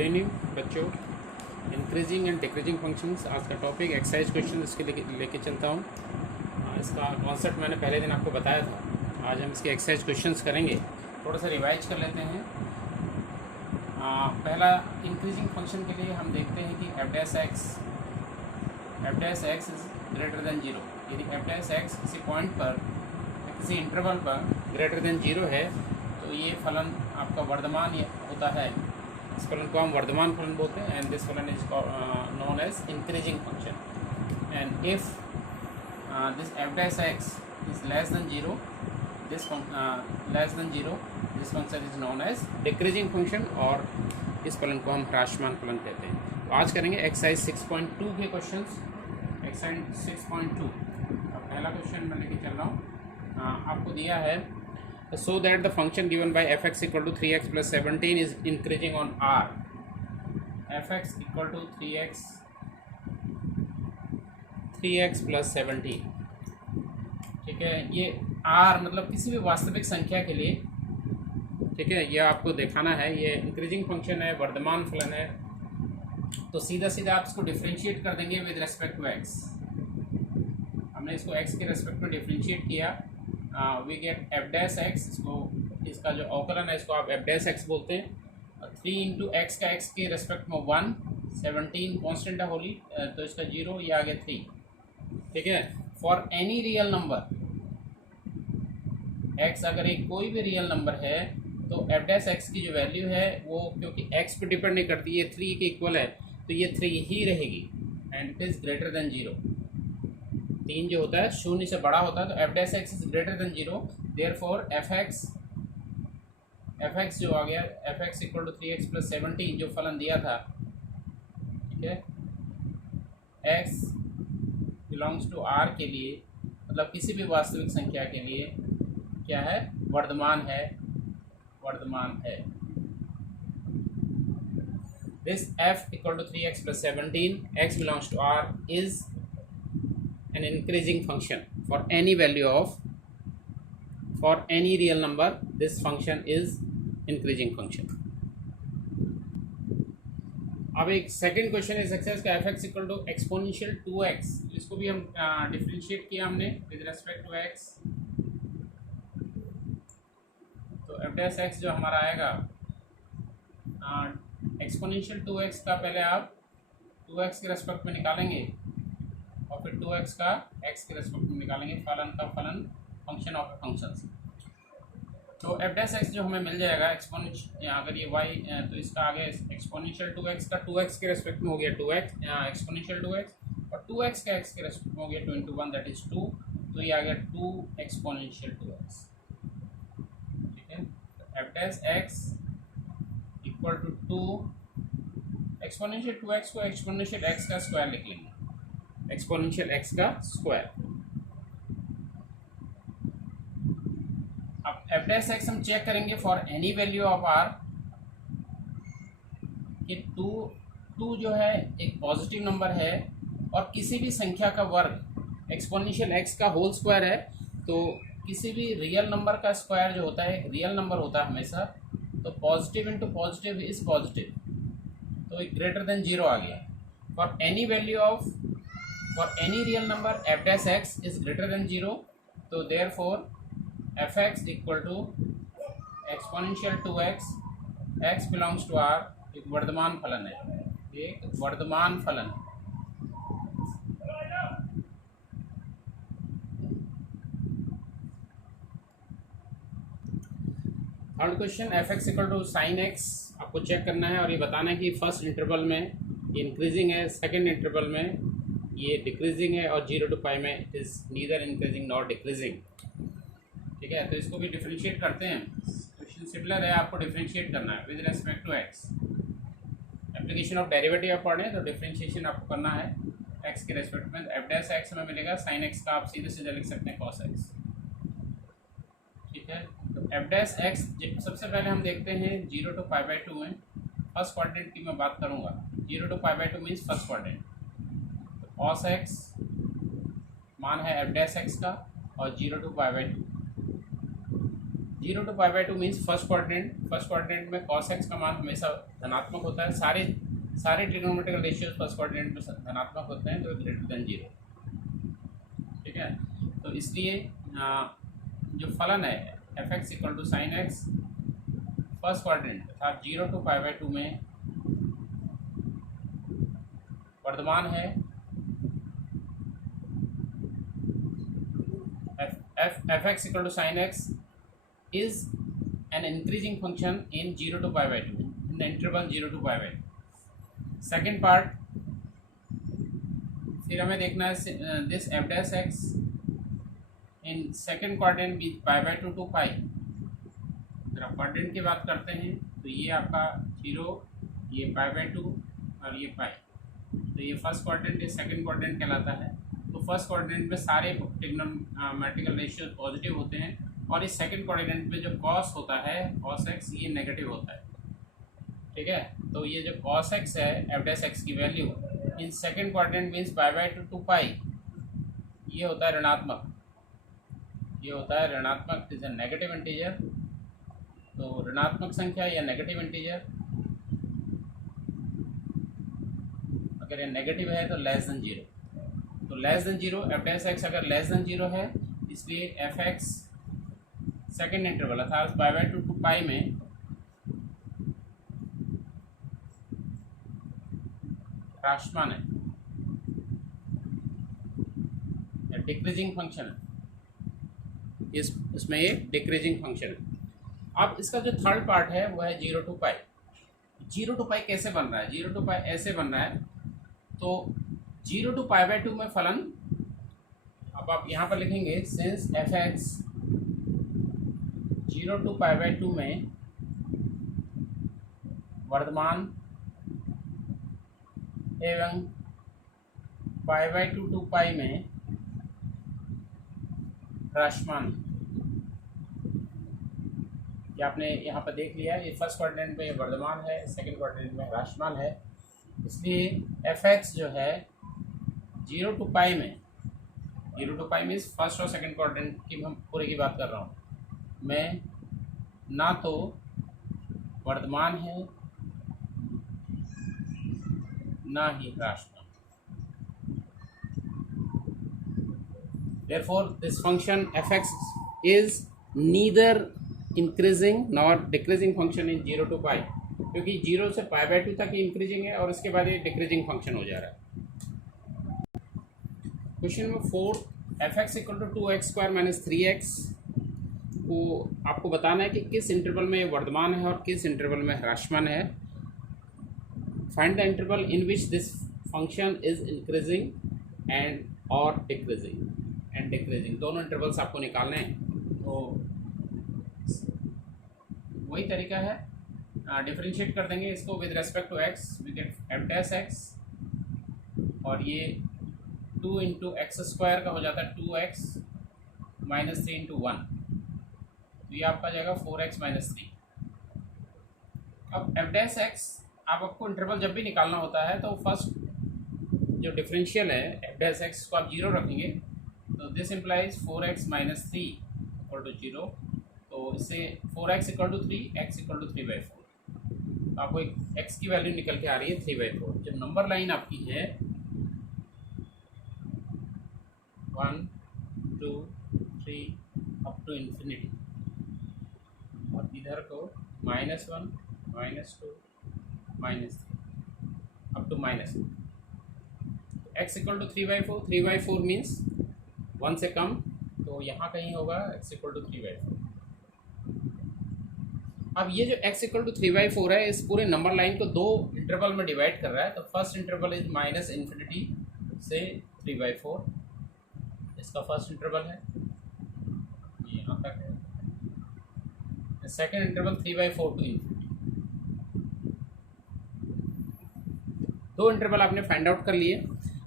Good evening बच्चों। Increasing and decreasing functions आज का टॉपिक एक्सरसाइज क्वेश्चन इसके लेके चलता हूँ। इसका कॉन्सेप्ट मैंने पहले दिन आपको बताया था। आज हम इसके एक्सरसाइज क्वेश्चंस करेंगे। थोड़ा सा रिवाइज कर लेते हैं। पहला इंक्रीजिंग फंक्शन के लिए हम देखते हैं कि F dash X is greater than zero. यदि एफ डैश एक्स किसी पॉइंट पर या किसी इंटरवल पर ग्रेटर देन जीरो है तो ये फलन आपका वर्धमान होता है। इस फलन को हम वर्धमान फलन बोलते हैं। एंड दिस फलन is known as increasing function. And if this F dash X is less than zero, this function is known as decreasing function, और इस फलन को हम ह्रासमान फलन कहते हैं। तो आज करेंगे एक्सरसाइज 6.2 के क्वेश्चंस। एक्सरसाइज 6.2 अब पहला क्वेश्चन मैं लेके चल रहा हूँ। आपको दिया है so that the function given by fx equal to 3x plus 17 is increasing on r. fx equal to 3x plus 17, ठीक है। ये r मतलब किसी भी वास्तविक संख्या के लिए, ठीक है, ये आपको दिखाना है। ये इंक्रीजिंग फंक्शन है, वर्धमान फलन है। तो सीधा सीधा आप इसको डिफ्रेंशिएट कर देंगे विद रेस्पेक्ट टू x। हमने इसको x के रेस्पेक्ट में डिफ्रेंशिएट किया। We get F dash X. इसका जो अवकलन है इसको आप एफ डैश एक्स बोलते हैं। 3 इंटू एक्स का एक्स के रेस्पेक्ट में 1, 17 कॉन्स्टेंट है होली, तो इसका 0, ये आ गया 3, ठीक है। For any real number x, अगर एक कोई भी रियल नंबर है तो एफ डैश एक्स की जो वैल्यू है वो, क्योंकि एक्स पे डिपेंड नहीं करती, ये 3 के इक्वल है, तो ये 3 ही रहेगी। And it is greater than 0। 3 जो होता है 0 से बड़ा होता है, तो F dash X is greater than 0। Therefore F X जो आ गया, F X equal to 3x plus 17 जो फलन दिया था, ठीक है। एक्स बिलोंग्स टू आर के लिए, मतलब किसी भी वास्तविक संख्या के लिए क्या है, वर्धमान है। This f equal to 3x plus 17, x belongs to r is an increasing function for any value of, for any real number, this function is increasing function. अब एक सेकंड क्वेश्चन है एक्सरसाइज का, fx equal to exponential 2x। इसको भी हम differentiate किया हमने with respect to x। तो f डैश x जो हमारा आएगा, एक्सपोनेंशियल 2x का पहले आप 2x के रेस्पेक्ट में निकालेंगे और फिर 2x का x के रेस्पेक्ट में निकालेंगे। फलन का फलन, फंक्शन ऑफ फंक्शंस। तो एफ डैश एक्स जो हमें मिल जाएगा एक्सपोनेंशियल, अगर ये y तो इसका आगे एक्सपोनेंशियल 2x का 2x के रेस्पेक्ट में हो गया 2x, एक्सपोनेंशियल 2x, और 2x का x के रेस्पेक्ट में हो गया 2 इंटू 1 दैट इज 2। तो ये आ गया 2 एक्सपोनेंशियल 2x, ठीक है। तो F dash X equal to 2 exponential 2x को एक्सपोनेंशियल x का स्क्वायर लिख लेंगे, एक्सपोनेंशियल x का स्क्वायर। अब एफ डैश एक्स हम चेक करेंगे for any value of r कि 2 जो है एक पॉजिटिव नंबर है और किसी भी संख्या का वर्ग एक्सपोनेंशियल x का होल स्क्वायर है। तो किसी भी रियल नंबर का स्क्वायर जो होता है, एक रियल नंबर होता है हमेशा, तो positive into positive is positive, तो एक ग्रेटर देन 0 आ गया। For any value of, for any real number f dash x is greater than 0, so therefore fx equal to exponential 2x, x belongs to r, एक वर्धमान फलन है, एक वर्धमान फलन। Third question, F X equal to sine X आपको check करना है और ये बताना है कि फर्स्ट इंटरवल में ये इंक्रीजिंग है, सेकेंड इंटरवल में ये डिक्रीजिंग है, और 0 to π में it is neither increasing not decreasing, ठीक है। तो इसको भी डिफ्रेंशिएट करते हैं। क्वेश्चन सिमिलर है, आपको डिफ्रेंशिएट करना है with respect to x। Application of derivative आप पढ़ें तो डिफ्रेंशिएशन आपको करना है x के रेस्पेक्ट में। एफ डैश एक्स में मिलेगा साइन x का, आप सीधे सीधे लिख सकते हैं कॉस x, ठीक है। तो एफ डैश एक्स सबसे पहले हम देखते हैं 0 to π/2 में फर्स्ट क्वाड्रेंट की मैं बात करूँगा। 0 to π/2 means first quadrant. cos x मान है एफ डैश एक्स का और 0 to π/2, 0 to π/2 means first quadrant में cos x का मान हमेशा धनात्मक होता है। सारे ट्रिग्नोमेट्रिकल रेशियोज फर्स्ट क्वाड्रेंट में धनात्मक होते हैं, तो ग्रेटर देन 0। ठीक है, तो इसलिए जो फलन है fx equal to sine x first quadrant अर्थात 0 to π/2 में वर्धमान है fx equal to sine x is an increasing function in 0 to π/2 in the interval 0 to π/2। Second part फिर हमें देखना है this F dash x in second quadrant B π/2 to π। अगर आप क्वाड्रेंट की बात करते हैं तो ये आपका 0, ये π/2 और ये π, तो ये फर्स्ट क्वाड्रेंट, ये सेकेंड क्वाड्रेंट कहलाता है। तो फर्स्ट क्वाड्रेंट में सारे ट्रिग्नोमेट्रिकल रेशियो पॉजिटिव होते हैं, और इस सेकेंड क्वाड्रेंट में जो कॉस होता है cos x ये नेगेटिव होता है। ठीक है, तो ये जो cos x है एफ डैश एक्स की value in second quadrant means π/2 to π, ये होता है ऋणात्मक, ये होता है ऋणात्मक, इज अ नेगेटिव इंटीजर। तो ऋणात्मक संख्या या नेगेटिव इंटीजर अगर ये नेगेटिव है तो लेस देन 0, तो less than 0 F dash x अगर लेस देन 0 है, इसलिए एफ एक्स सेकेंड इंटरवल अर्थात π/2 to π में ह्रासमान है, डिक्रीजिंग फंक्शन है, इसमें ये डिक्रीजिंग फंक्शन है। अब इसका जो थर्ड पार्ट है वो है 0 to π। 0 to π कैसे बन रहा है? 0 to π ऐसे बन रहा है, तो 0 to π/2 में फलन, अब आप यहाँ पर लिखेंगे सिंस एफ एक्स 0 to π/2 में वर्धमान एवं π/2 to π में ह्रासमान। ये आपने यहाँ पर देख लिया, ये फर्स्ट क्वाड्रेंट में वर्धमान है, सेकंड क्वाड्रेंट में ह्रासमान है, इसलिए एफ एक्स जो है 0 to π में, 0 to π मीन्स फर्स्ट और सेकंड क्वाड्रेंट की हम पूरे की बात कर रहा हूँ, में ना तो वर्धमान है ना ही ह्रासमान। Therefore, this function fx is neither increasing nor decreasing function in 0 to π, क्योंकि 0 से π/2 तक ही इंक्रीजिंग है और उसके बाद ये डिक्रीजिंग फंक्शन हो जा रहा है। Question number 4, fx equal to 2x² - 3x को आपको बताना है कि किस इंटरवल में ये वर्धमान है और किस इंटरवल में ह्रासमान है। Find the interval in which this function is increasing and और डिक्रीजिंग एंड डिक्रीजिंग, दोनों इंटरवल्स आपको निकालने हैं। तो वही तरीका है, डिफरेंशिएट कर देंगे इसको with respect to X, we get F dash X, और ये 2 × x² का हो जाता है 2x - 3 × 1, तो ये आपका जाएगा 4x - 3। अब एफ डैश एक्स आपको इंटरवल जब भी निकालना होता है तो फर्स्ट जो डिफरेंशियल है एफ डैश एक्स को आप 0 रखेंगे, तो दिस इम्प्लाइज 4x - 3 = 0, तो इससे 4x = 3, x = 3/4, आपको एक x की वैल्यू निकल के आ रही है 3/4। जब नंबर लाइन आपकी है 1 2 3 अप टू इन्फिनिटी, और इधर को -1 -2 -3 अप टू -1, x = 3/4, 3/4 मीन्स 1 से कम, तो यहाँ कहीं होगा x = 3/4। अब ये जो x = 3/4 है, इस पूरे नंबर लाइन को दो इंटरवल में डिवाइड कर रहा है। तो फर्स्ट इंटरवल इज -∞ से 3/4, इसका फर्स्ट इंटरवल है, ये यहाँ तक है। Second interval 3/4 to ∞। दो इंटरवल आपने फाइंड आउट कर लिए।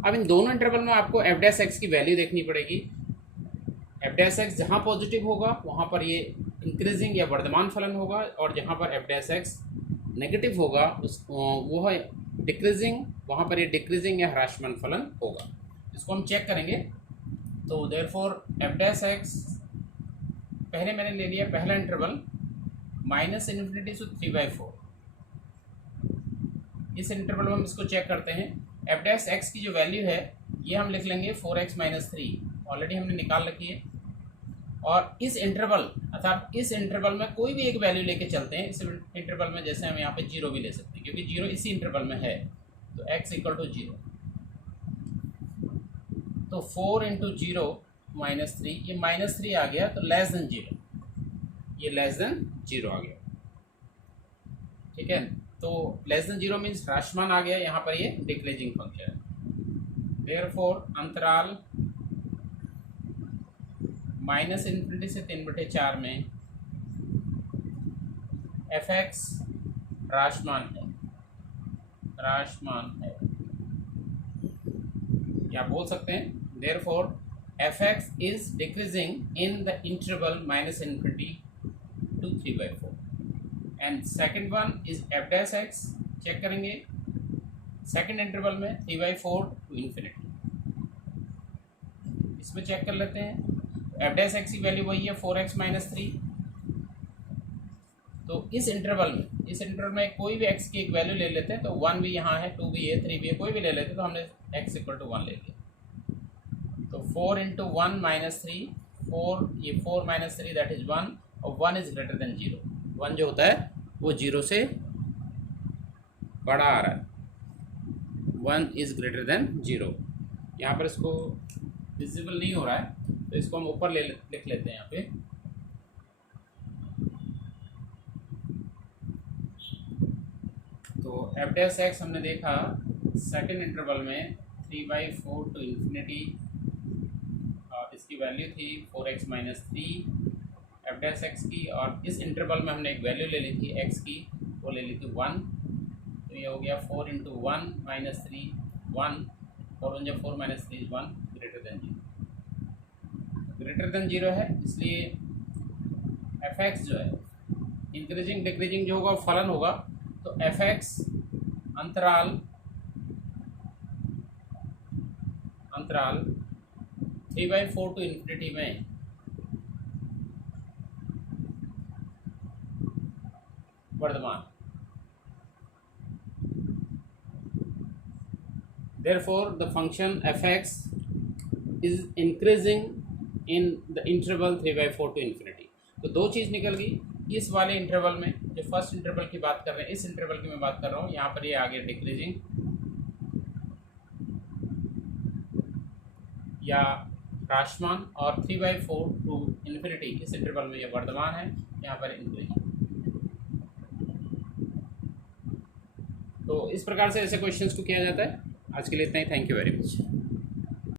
अब इन दोनों इंटरवल में आपको एफ डैश एक्स की वैल्यू देखनी पड़ेगी। एफ डैश एक्स जहाँ पॉजिटिव होगा वहाँ पर ये इंक्रीजिंग या वर्धमान फलन होगा, और जहाँ पर एफ डैश एक्स नेगेटिव होगा वो है डिक्रीजिंग, वहाँ पर ये डिक्रीजिंग या ह्रासमान फलन होगा। इसको हम चेक करेंगे। तो देयरफॉर एफ डैश एक्स पहले मैंने ले लिया पहला इंटरवल -∞ से 3/4। इस इंटरवल में हम इसको चेक करते हैं। एफ डैश एक्स की जो वैल्यू है ये हम लिख लेंगे 4x - 3, ऑलरेडी हमने निकाल रखी है। और इस इंटरवल अर्थात इस इंटरवल में कोई भी एक वैल्यू लेके चलते हैं। इस इंटरवल में जैसे हम यहाँ पे 0 भी ले सकते हैं क्योंकि 0 इसी इंटरवल में है, तो x = 0। तो 4 × 0 - 3, ये -3 आ गया, तो लेस देन 0, ये लेस देन 0 आ गया। ठीक है, तो लेस देन 0 मीन्स ह्रासमान आ गया, यहाँ पर ये डिक्रीजिंग फंक्शन है। देयरफॉर अंतराल -∞ से 3/4 में f(x) ह्रासमान है, या बोल सकते हैं therefore f(x) is decreasing in the interval -∞ to 3/4। And second one is f'(x), check करेंगे सेकेंड इंटरवल में 3/4 to ∞। इसमें चेक कर लेते हैं। f'(x) की वैल्यू वही है 4x - 3। तो इस इंटरवल में कोई भी x की एक वैल्यू ले लेते हैं, तो 1 भी यहाँ है, 2 भी है, 3 भी है, कोई भी ले लेते हैं, तो हमने x = 1 ले लिया। तो 4 × 1 - 3, 4, ये 4 - 3 दैट इज 1, और 1 इज ग्रेटर देन 0। 1 जो होता है वो 0 से बड़ा आ रहा है, 1 इज ग्रेटर देन 0। यहाँ पर इसको विजिबल नहीं हो रहा है, तो इसको हम ऊपर लिख लेते हैं यहाँ पे। तो f'(x) हमने देखा सेकेंड इंटरवल में 3/4 to ∞, और इसकी वैल्यू थी 4x - 3 f'(x) की, और इस इंटरवल में हमने एक वैल्यू ले ली थी x की, वो ले ली थी 1। तो ये हो गया 4 × 1 - 3, 1, 4 × 4 - 3 is 1, ग्रेटर देन 0 है, इसलिए f(x) जो है इंक्रीजिंग डिक्रीजिंग जो होगा वो फलन होगा। तो f(x) अंतराल 3/4 to ∞ में Varthaman. Therefore the function f(x) is increasing in the interval 3/4 to ∞। तो दो चीज़ निकल गई इस वाले इंटरवल में, जो फर्स्ट इंटरवल की बात कर रहे हैं, इस इंटरवल की मैं बात कर रहा हूँ, यहाँ पर ये आ गया डिक्रीजिंग या ह्रासमान, और 3/4 to ∞ इस इंटरवल में ये वर्धमान है, यहाँ पर इंक्रीजिंग। तो इस प्रकार से ऐसे क्वेश्चंस को किया जाता है। आज के लिए इतना ही, थैंक यू वेरी मच।